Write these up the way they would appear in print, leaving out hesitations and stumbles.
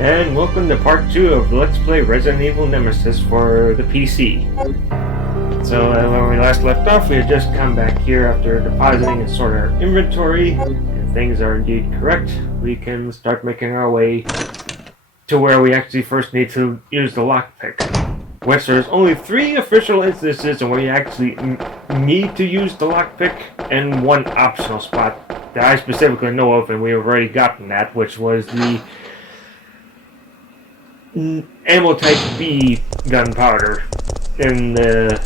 And welcome to part 2 of Let's Play Resident Evil Nemesis for the PC. So when we last left off, we had just come back here after depositing and sorting our inventory. If things are indeed correct, we can start making our way to where we actually first need to use the lockpick. Which there's only 3 official instances where you actually need to use the lockpick, and 1 optional spot that I specifically know of, and we've already gotten that, which was the ammo type B gunpowder in the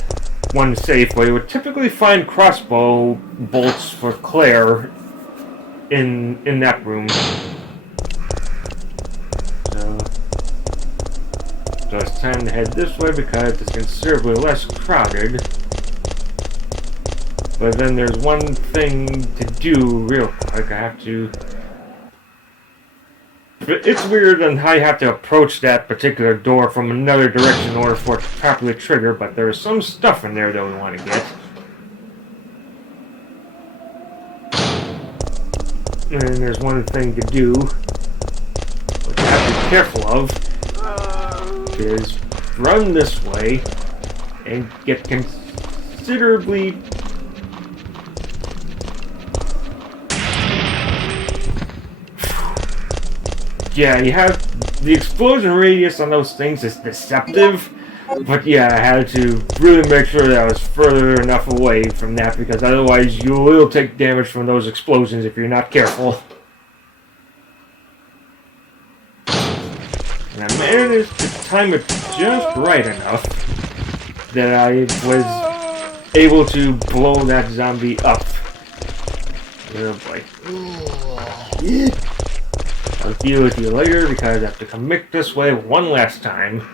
one safe where you would typically find crossbow bolts for Claire in that room. So it's time to head this way because it's considerably less crowded. But then there's one thing to do real quick. I have to... It's weird on how you have to approach that particular door from another direction in order for it to properly trigger, but there's some stuff in there that we want to get. And there's one thing to do, which you have to be careful of, is run this way and get considerably... Yeah, you have the explosion radius on those things is deceptive, but yeah, I had to really make sure that I was further enough away from that because otherwise you will take damage from those explosions if you're not careful. And I managed to time it just right enough that I was able to blow that zombie up. Oh boy. I'll deal with you later because I have to commit this way one last time.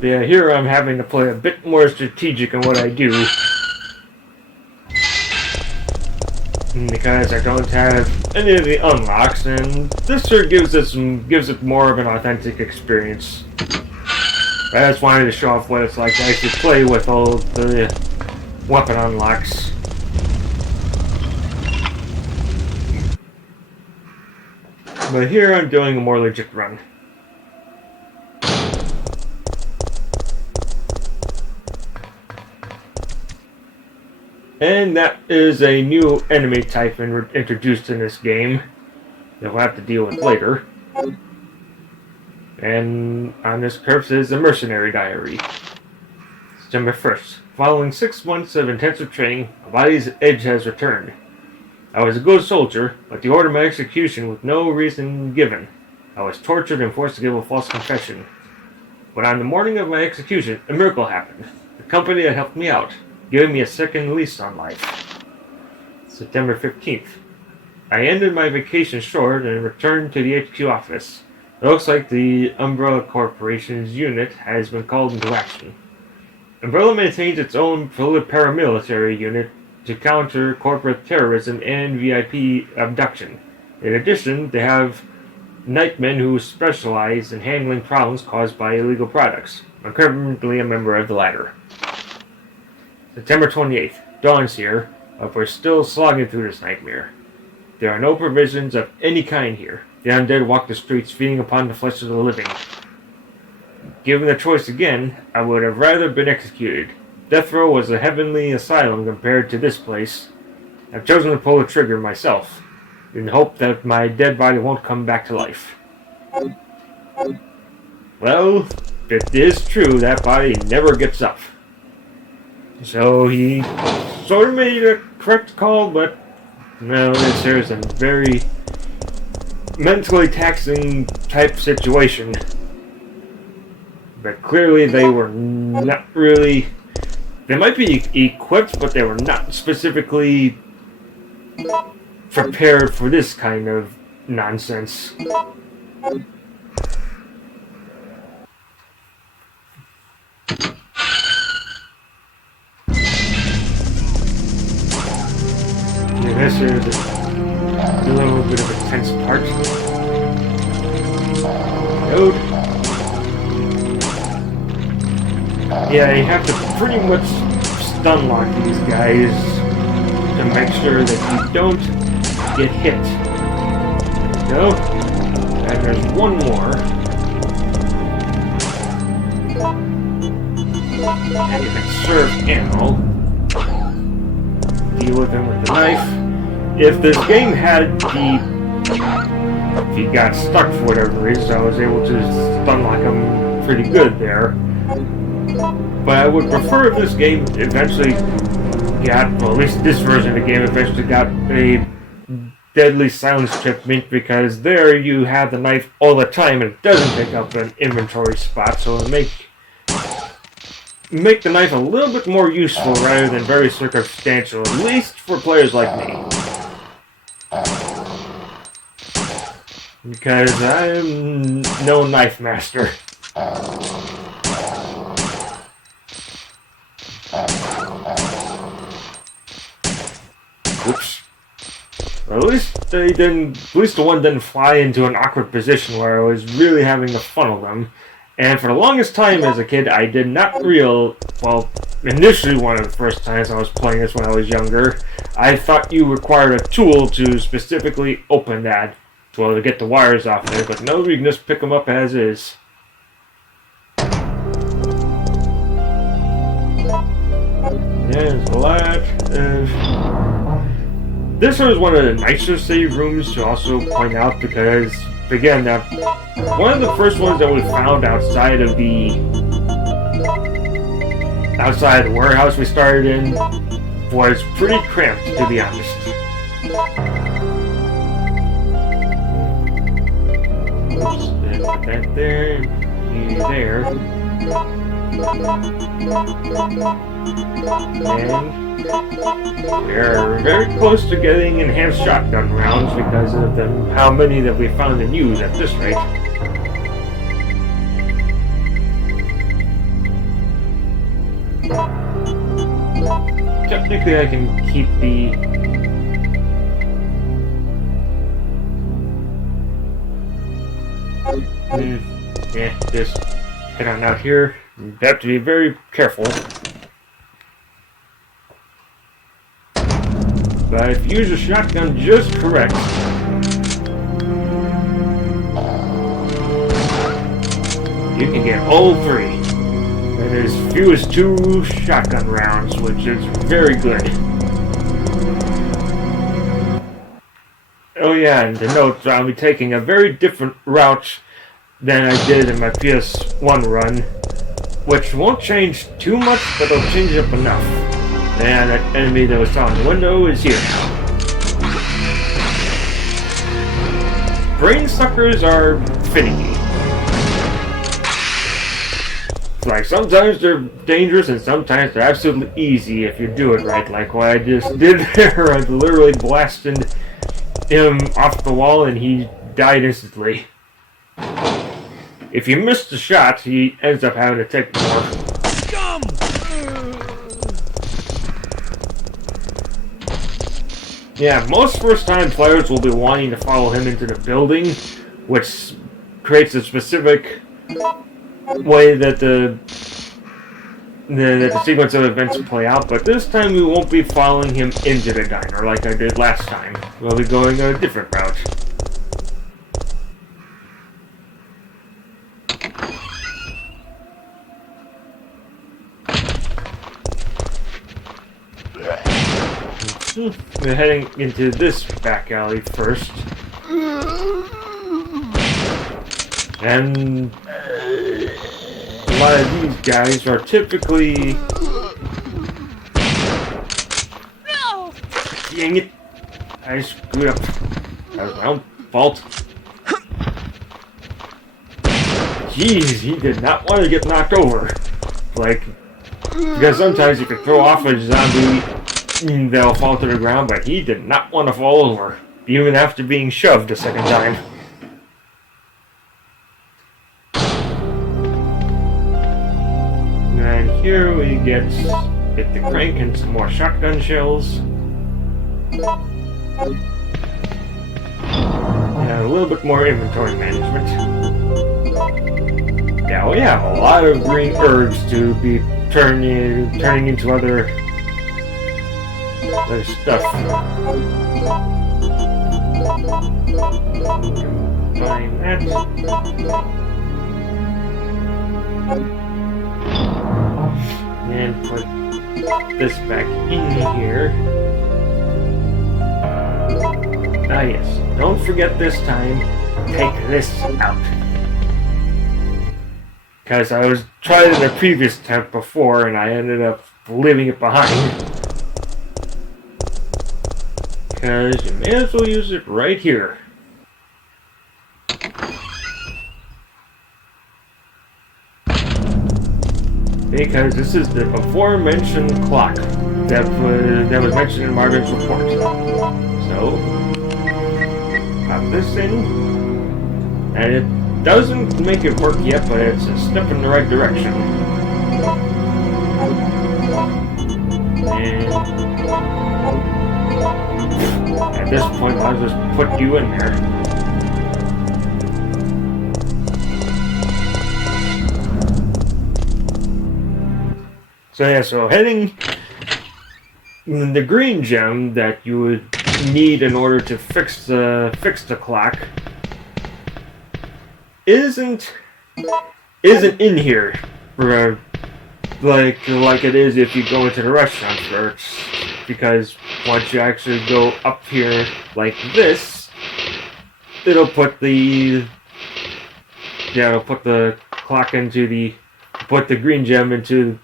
Yeah, here I'm having to play a bit more strategic in what I do. Because I don't have any of the unlocks, and this sure gives it more of an authentic experience. I just wanted to show off what it's like to actually play with all the weapon unlocks. But here I'm doing a more legit run. And that is a new enemy type introduced in this game that we'll have to deal with later. And on this curse is the Mercenary Diary. September 1st. Following 6 months of intensive training, my body's edge has returned. I was a good soldier, but they ordered my execution with no reason given. I was tortured and forced to give a false confession. But on the morning of my execution, a miracle happened. The company had helped me out, giving me a second lease on life. September 15th. I ended my vacation short and returned to the HQ office. It looks like the Umbrella Corporation's unit has been called into action. Umbrella maintains its own paramilitary unit to counter corporate terrorism and VIP abduction. In addition, they have nightmen who specialize in handling problems caused by illegal products. I'm currently a member of the latter. September 28th. Dawn's here, but we're still slogging through this nightmare. There are no provisions of any kind here. The undead walk the streets, feeding upon the flesh of the living. Given the choice again, I would have rather been executed. Death row was a heavenly asylum compared to this place. I've chosen to pull the trigger myself, in the hope that my dead body won't come back to life. Well, it is true that body never gets up. So he sort of made a correct call, but no, this here is a very mentally taxing type situation. But clearly they were not really... They might be equipped, but they were not specifically prepared for this kind of nonsense. Yeah, this is a little bit of a tense part. Node. Yeah, you have to pretty much stun lock these guys to make sure that you don't get hit. There we go. And there's one more. And you can serve ammo. Deal with him with the knife. If this game had the... If he got stuck for whatever reason, I was able to stun lock him pretty good there. But I would prefer if this game eventually got, well, at least this version of the game eventually got a deadly silence checkmate, because there you have the knife all the time and it doesn't take up an inventory spot, so it'll make the knife a little bit more useful rather than very circumstantial, at least for players like me. Because I'm no knife master. Oops. Well, at least the one didn't fly into an awkward position where I was really having to funnel them. And for the longest time as a kid, I did not initially one of the first times I was playing this when I was younger, I thought you required a tool to specifically open that, to get the wires off there, but no, you can just pick them up as is. There's a lot of... This was one of the nicer save rooms to also point out, because, again, one of the first ones that we found outside of the warehouse we started in was pretty cramped, to be honest. Oops, put that there, you there. And we're very close to getting enhanced shotgun rounds because of how many that we found and used at this rate. Technically, I can keep the... yeah, just head on out here. You have to be very careful. But if you use your shotgun just correct, you can get all three. And as few as 2 shotgun rounds, which is very good. Oh yeah, and to note, I'll be taking a very different route than I did in my PS1 run, which won't change too much, but it'll change up enough. And that enemy that was on the window is here. Brain suckers are finicky. Like, sometimes they're dangerous and sometimes they're absolutely easy if you do it right, like what I just did there. I literally blasted him off the wall and he died instantly. If you miss the shot, he ends up having to take more. Yeah, most first-time players will be wanting to follow him into the building, which creates a specific way that the sequence of events play out, but this time we won't be following him into the diner like I did last time. We'll be going a different route. We're heading into this back alley first. And a lot of these guys are typically... No! Dang it! I screwed up. That was my own fault. Jeez, he did not want to get knocked over. Like, because sometimes you can throw off a zombie, they'll fall to the ground, but he did not want to fall over, even after being shoved a second time. And here we get the crank and some more shotgun shells. And a little bit more inventory management. Now we have a lot of green herbs to be turning into other There's stuff. Find that. And put this back in here. Ah yes, don't forget this time, take this out. Because I was trying in the previous attempt before and I ended up leaving it behind. Because you may as well use it right here. Because this is the before-mentioned clock that was mentioned in Marvin's report. So, pop this in, and it doesn't make it work yet, but it's a step in the right direction. And at this point, I'll just put you in there. So yeah, so heading the green gem that you would need in order to fix the clock isn't in here, like it is if you go into the restaurant first, because once you actually go up here like this, it'll put the clock into the green gem into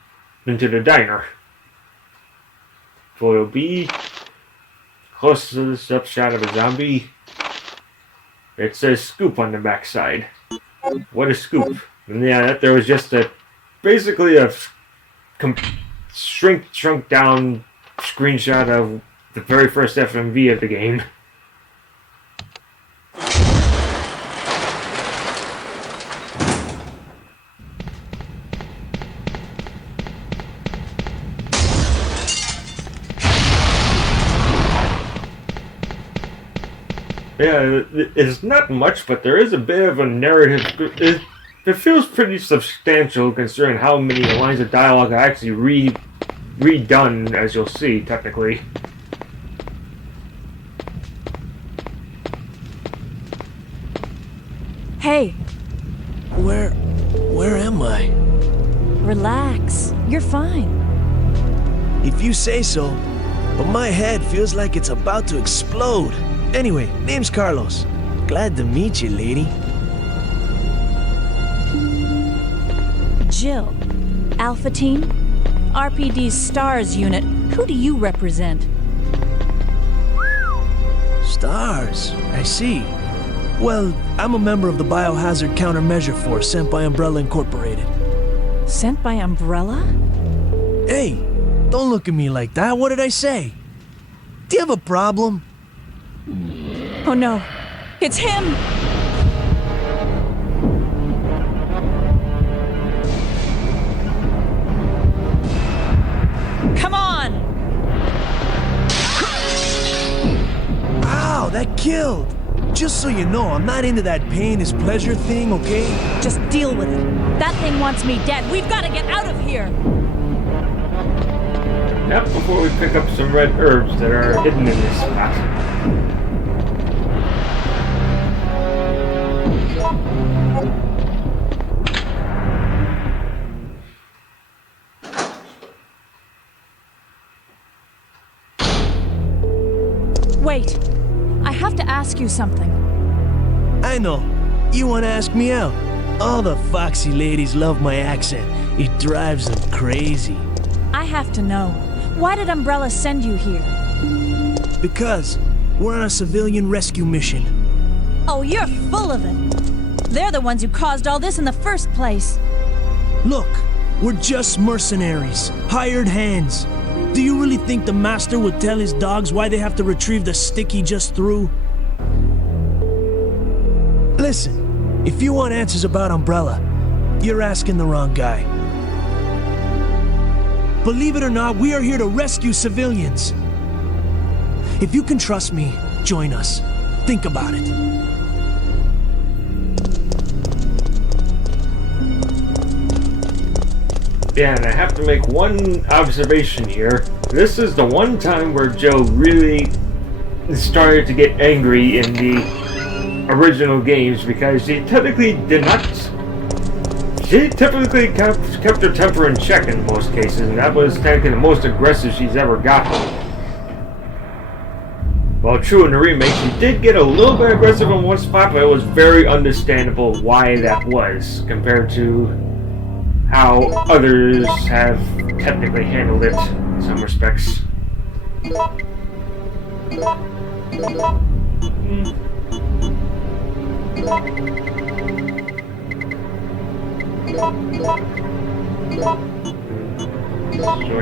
the diner. So it'll be close to this up shot of a zombie. It says scoop on the backside. What a scoop. And yeah, there was just basically a shrunk down screenshot of the very first FMV of the game. Yeah, it's not much, but there is a bit of a narrative. It feels pretty substantial considering how many lines of dialogue I actually redone, as you'll see, technically. Hey! Where am I? Relax. You're fine. If you say so, but my head feels like it's about to explode. Anyway, name's Carlos. Glad to meet you, lady. Jill. Alpha Team? RPD's STARS unit. Who do you represent? Stars, I see. Well, I'm a member of the Biohazard Countermeasure Force sent by Umbrella Incorporated. Sent by Umbrella? Hey, don't look at me like that. What did I say? Do you have a problem? Oh no, it's him! Come on! Ow, that killed! Just so you know, I'm not into that pain is pleasure thing, okay? Just deal with it. That thing wants me dead. We've got to get out of here! Not before we pick up some red herbs that are hidden in this spot. Wait, I have to ask you something. I know. You want to ask me out? All the foxy ladies love my accent. It drives them crazy. I have to know. Why did Umbrella send you here? Because we're on a civilian rescue mission. Oh, you're full of it. They're the ones who caused all this in the first place. Look, we're just mercenaries, hired hands. Do you really think the master would tell his dogs why they have to retrieve the stick he just threw? Listen, if you want answers about Umbrella, you're asking the wrong guy. Believe it or not, we are here to rescue civilians. If you can trust me, join us. Think about it. Yeah, and I have to make one observation here. This is the one time where Joe really started to get angry in the original games, because she typically did not. She typically kept her temper in check in most cases, and that was technically the most aggressive she's ever gotten. While true in the remake, she did get a little bit aggressive in one spot, but it was very understandable why that was, compared to how others have technically handled it in some respects. Sort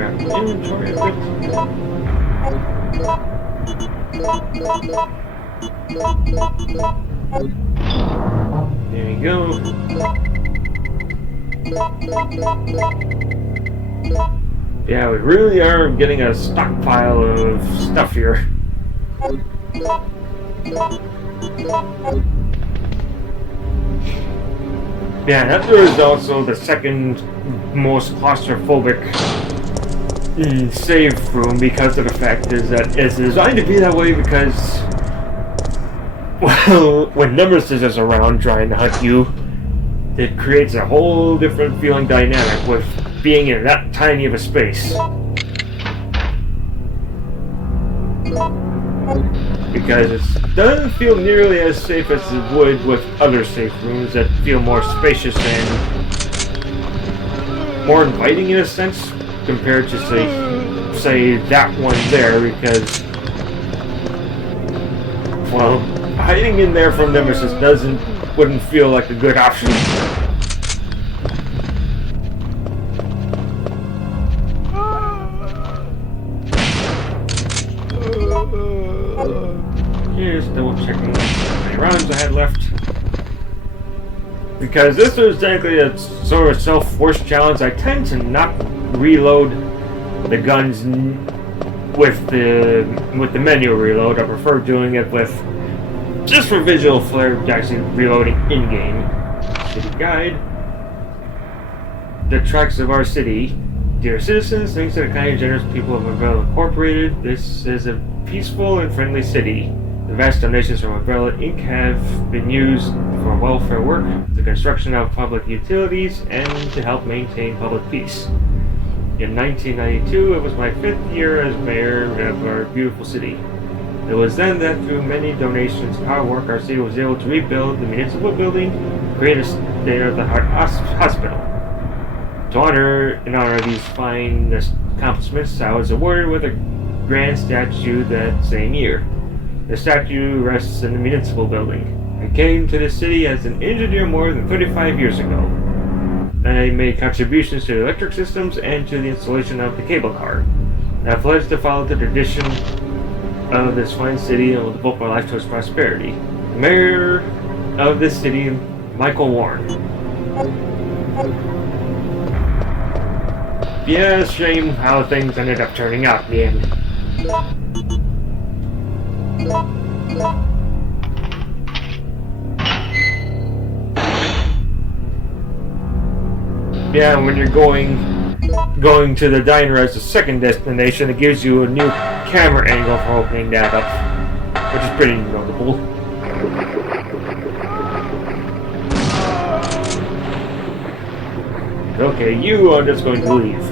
out the inventory a bit. There you go. Yeah, we really are getting a stockpile of stuff here. Yeah, that is also the second most claustrophobic save room, because of the fact is that it's designed to be that way because, well, when Nemesis is around trying to hunt you, it creates a whole different feeling dynamic with being in that tiny of a space. Because it doesn't feel nearly as safe as it would with other safe rooms that feel more spacious and more inviting in a sense, compared to say that one there, because, well, hiding in there from Nemesis wouldn't feel like a good option. Just double checking how many rounds I had left. Because this is technically a sort of self-forced challenge, I tend to not reload the guns with the menu reload. I prefer doing it with, just for visual flair, actually reloading in-game. City guide. The tracks of our city. Dear citizens, thanks to the kind and generous people of Umbrella Incorporated, this is a peaceful and friendly city. The vast donations from Umbrella Inc. have been used for welfare work, the construction of public utilities, and to help maintain public peace. In 1992, it was my 5th year as mayor of our beautiful city. It was then that through many donations and hard work, our city was able to rebuild the municipal building, create a state-of-the-art hospital. In honor of these fine accomplishments, I was awarded with a grand statue that same year. The statue rests in the municipal building. I came to the city as an engineer more than 35 years ago. I made contributions to the electric systems and to the installation of the cable car. I pledged to follow the tradition of this fine city and will devote my life to its prosperity. The mayor of this city, Michael Warren. Yeah, it's a shame how things ended up turning out in the end. Yeah, when you're going to the diner as a second destination, it gives you a new camera angle for opening that up, which is pretty notable. Okay, you are just going to leave.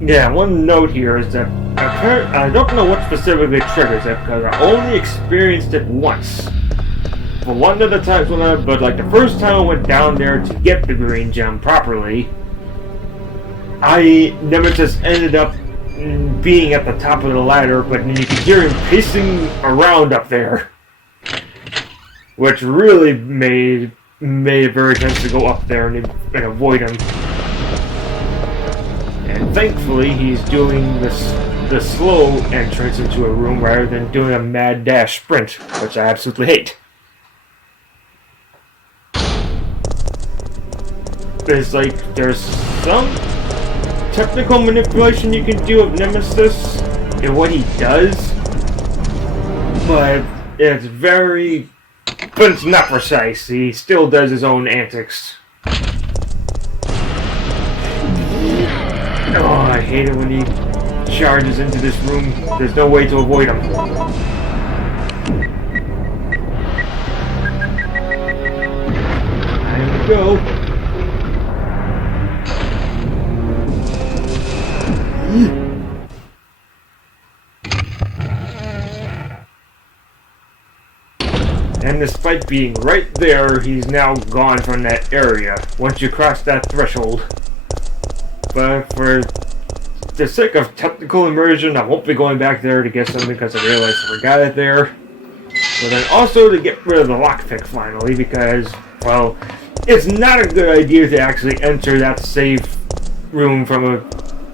Yeah, one note here is that I don't know what specifically triggers it, because I only experienced it once. For one of the times but like the first time I went down there to get the green gem properly, Nemesis ended up being at the top of the ladder, but you could hear him pacing around up there, which really made it very tense to go up there and avoid him. And thankfully, he's doing the slow entrance into a room rather than doing a mad dash sprint, which I absolutely hate. It's like there's some technical manipulation you can do of Nemesis and what he does, but it's very But it's not precise. He still does his own antics. Oh, I hate it when he charges into this room. There's no way to avoid him. Time to go. And despite being right there, he's now gone from that area once you cross that threshold. But for the sake of technical immersion, I won't be going back there to get something because I realized I forgot it there. But then also to get rid of the lockpick finally because, well, it's not a good idea to actually enter that safe room from a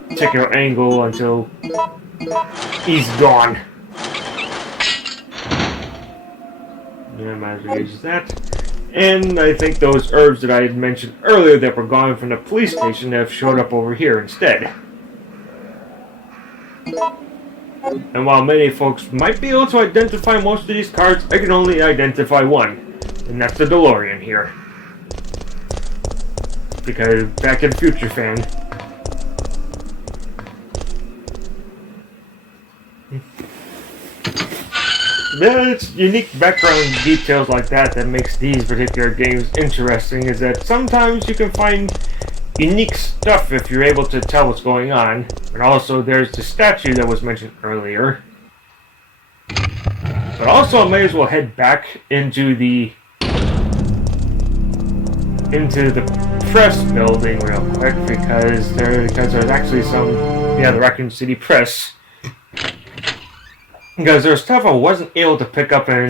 particular angle until he's gone. Yeah, I might as well use that. And I think those herbs that I had mentioned earlier that were gone from the police station have showed up over here instead. And while many folks might be able to identify most of these cards, I can only identify one. And that's the DeLorean here. Because Back to the Future fan. Yeah, it's unique background details like that makes these particular games interesting, is that sometimes you can find unique stuff if you're able to tell what's going on. And also there's the statue that was mentioned earlier. But also I may as well head back into the press building real quick because there's actually the Raccoon City Press. Because there's stuff I wasn't able to pick up in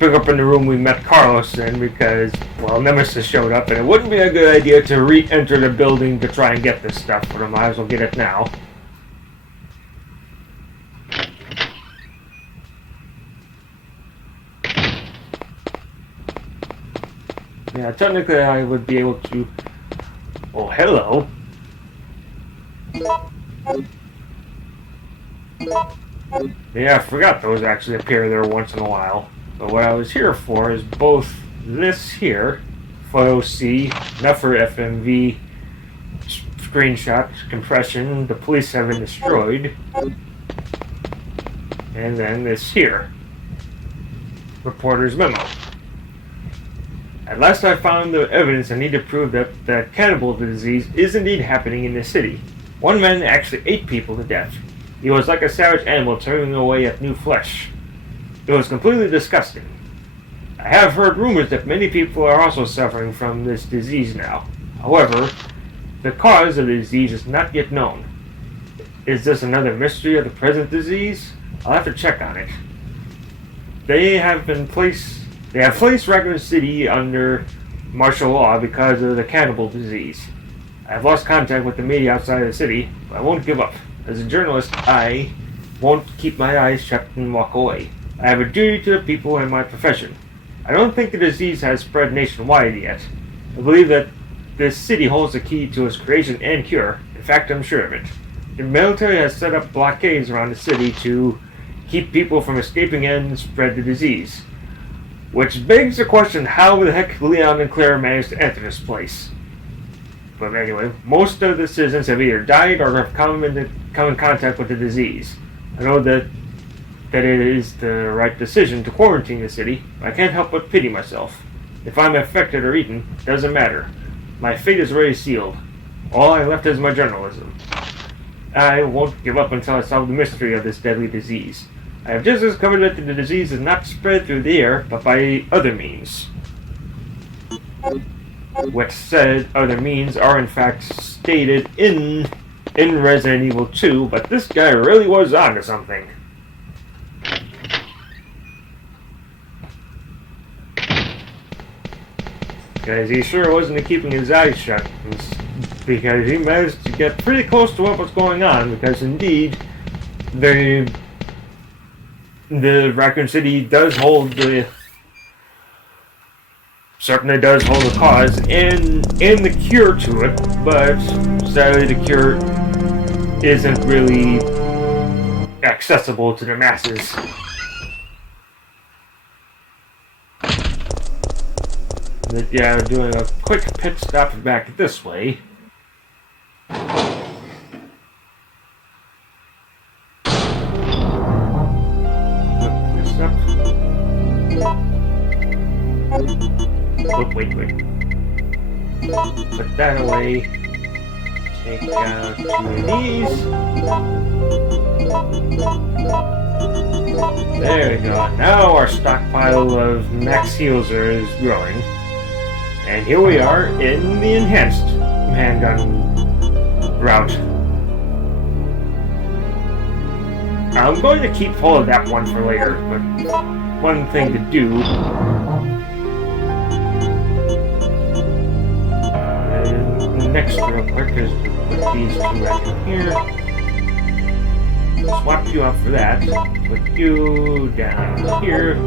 the room we met Carlos in because, well, Nemesis showed up and it wouldn't be a good idea to re-enter the building to try and get this stuff, but I might as well get it now. Yeah, technically I would be able to... Oh, hello. Yeah, I forgot those actually appear there once in a while. But what I was here for is both this here, Photo C, Nefer FMV, screenshot, compression, the police have been destroyed, and then this here, reporter's memo. At last I found the evidence I need to prove that the cannibal disease is indeed happening in this city. One man actually ate people to death. He was like a savage animal tearing away at new flesh. It was completely disgusting. I have heard rumors that many people are also suffering from this disease now. However, the cause of the disease is not yet known. Is this another mystery of the present disease? I'll have to check on it. They have placed Raccoon City under martial law because of the cannibal disease. I have lost contact with the media outside of the city, but I won't give up. As a journalist, I won't keep my eyes shut and walk away. I have a duty to the people in my profession. I don't think the disease has spread nationwide yet. I believe that this city holds the key to its creation and cure. In fact, I'm sure of it. The military has set up blockades around the city to keep people from escaping and spread the disease. Which begs the question how the heck Leon and Claire managed to enter this place. But anyway, most of the citizens have either died or have come in contact with the disease. I know that it is the right decision to quarantine the city, but I can't help but pity myself. If I'm affected or eaten, it doesn't matter. My fate is already sealed. All I left is my journalism. I won't give up until I solve the mystery of this deadly disease. I have just discovered that the disease is not spread through the air, but by other means. What said other means are in fact stated in Resident Evil 2, but this guy really was onto something. Because he sure wasn't keeping his eyes shut, because he managed to get pretty close to what was going on, because indeed, the Raccoon City does hold the... certainly does hold a cause and the cure to it, but sadly the cure isn't really accessible to the masses. But yeah, doing a quick pit stop back this way. Oh, wait. Put that away. Take out 2 of these. There we go. Now our stockpile of max heals is growing. And here we are in the enhanced handgun route. I'm going to keep hold of that one for later, but one thing to do. And next, real quick, is to put these 2 right in here. Swap you out for that. Put you down here.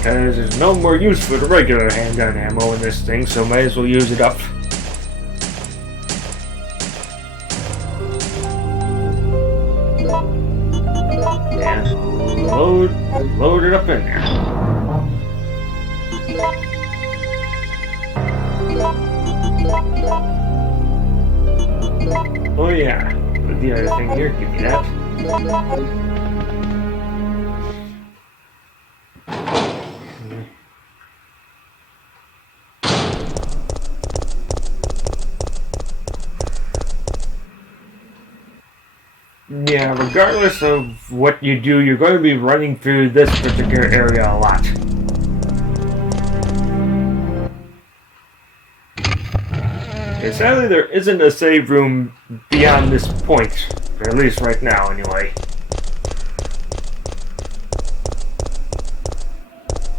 Because there's no more use for the regular handgun ammo in this thing, so might as well use it up. And load it up in there. Oh yeah, with the other thing here, give me that. Yeah, regardless of what you do, you're going to be running through this particular area a lot. Okay, sadly, there isn't a save room beyond this point, or at least right now, anyway.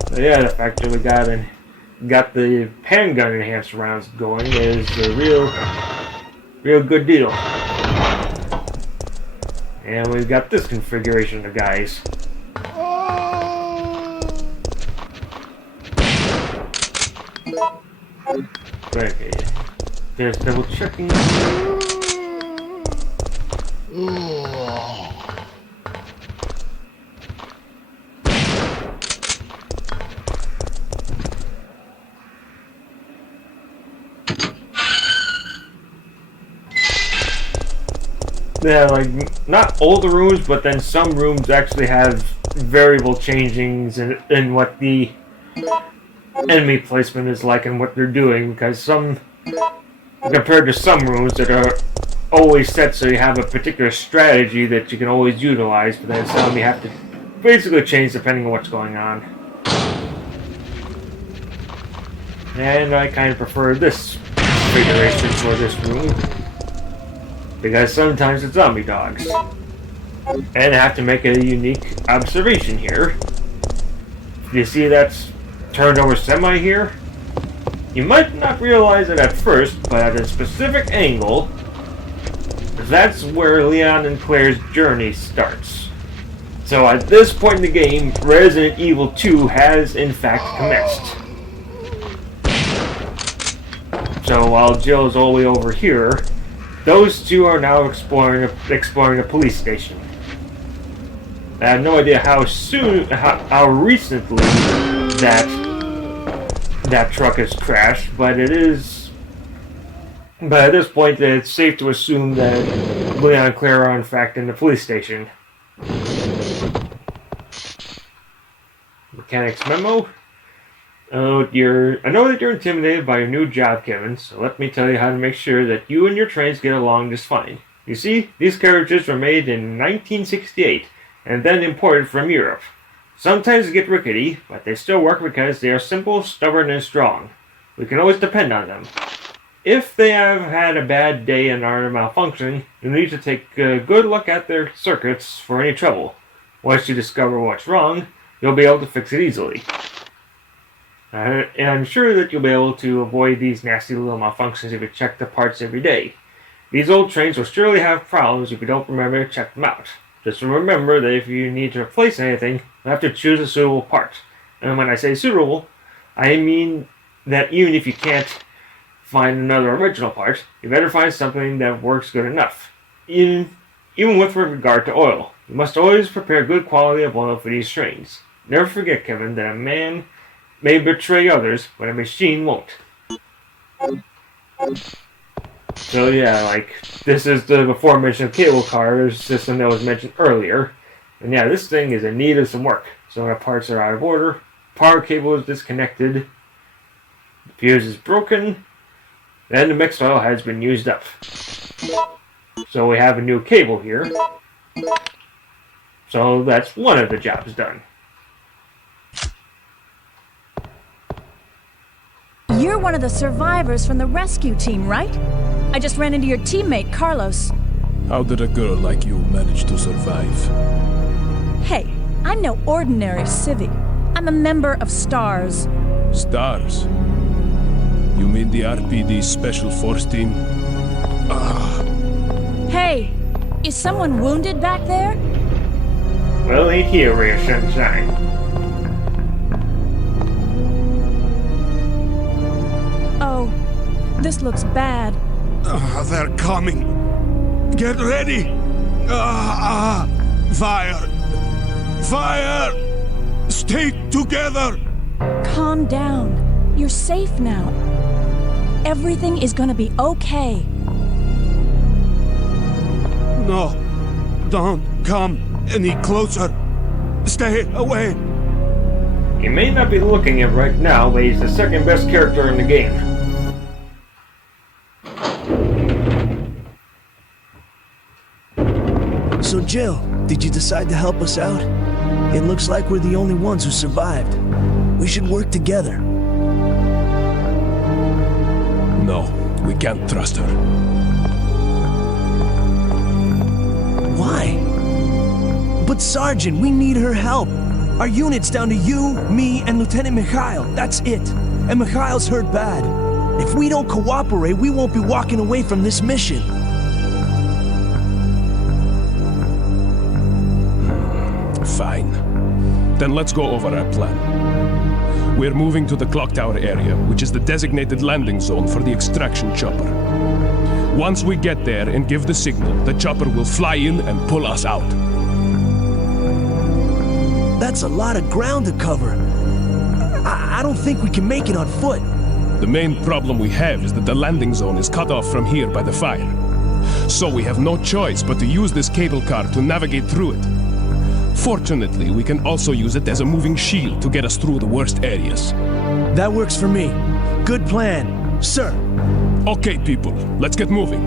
But yeah, the fact that we got the handgun enhanced rounds going is a real good deal. And we've got this configuration of guys. Okay. Just double checking. Yeah, like, not all the rooms, but then some rooms actually have variable changings in what the enemy placement is like and what they're doing, because some, compared to some rooms that are always set so you have a particular strategy that you can always utilize, but then some you have to basically change depending on what's going on. And I kind of prefer this configuration for this room, because sometimes it's zombie dogs. And I have to make a unique observation here. You see that's turned over semi here? You might not realize it at first, but at a specific angle, that's where Leon and Claire's journey starts. So at this point in the game, Resident Evil 2 has in fact commenced. So while Jill's all the way over here, those two are now exploring a police station. I have no idea how recently that truck has crashed, but it is. But at this point, it's safe to assume that Leon and Claire are in fact in the police station. Mechanics memo. Oh, I know that you're intimidated by your new job, Kevin, so let me tell you how to make sure that you and your trains get along just fine. You see, these carriages were made in 1968 and then imported from Europe. Sometimes they get rickety, but they still work because they are simple, stubborn, and strong. We can always depend on them. If they have had a bad day and are malfunctioning, you'll need to take a good look at their circuits for any trouble. Once you discover what's wrong, you'll be able to fix it easily. And I'm sure that you'll be able to avoid these nasty little malfunctions if you check the parts every day. These old trains will surely have problems if you don't remember to check them out. Just remember that if you need to replace anything, you have to choose a suitable part. And when I say suitable, I mean that even if you can't find another original part, you better find something that works good enough. Even with regard to oil, you must always prepare good quality of oil for these trains. Never forget, Kevin, that a man may betray others, but a machine won't. So yeah, like, this is the before-mentioned cable car system that was mentioned earlier. And yeah, this thing is in need of some work. Some of the parts are out of order, power cable is disconnected, the fuse is broken, and the mixed oil has been used up. So we have a new cable here. So that's one of the jobs done. You're one of the survivors from the rescue team, right? I just ran into your teammate, Carlos. How did a girl like you manage to survive? Hey, I'm no ordinary civvy. I'm a member of STARS. Stars? You mean the RPD Special Force Team? Hey, is someone wounded back there? Well, ain't here, Ray of Sunshine. Oh, this looks bad. They're coming. Get ready. Fire. Fire. Stay together. Calm down. You're safe now. Everything is gonna be okay. No. Don't come any closer. Stay away. You may not be looking it right now, but he's the second best character in the game. So Jill, did you decide to help us out? It looks like we're the only ones who survived. We should work together. No, we can't trust her. Why? But Sergeant, we need her help. Our unit's down to you, me, and Lieutenant Mikhail. That's it. And Mikhail's hurt bad. If we don't cooperate, we won't be walking away from this mission. Fine. Then let's go over our plan. We're moving to the clock tower area, which is the designated landing zone for the extraction chopper. Once we get there and give the signal, the chopper will fly in and pull us out. That's a lot of ground to cover. I don't think we can make it on foot. The main problem we have is that the landing zone is cut off from here by the fire. So we have no choice but to use this cable car to navigate through it. Fortunately, we can also use it as a moving shield to get us through the worst areas. That works for me. Good plan, sir. Okay, people, let's get moving.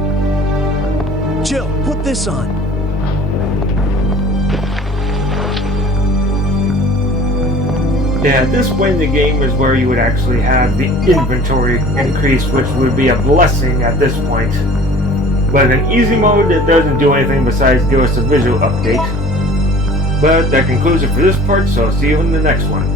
Jill, put this on. Yeah, at this point in the game is where you would actually have the inventory increase, which would be a blessing at this point. But in easy mode, it doesn't do anything besides give us a visual update. But that concludes it for this part, so I'll see you in the next one.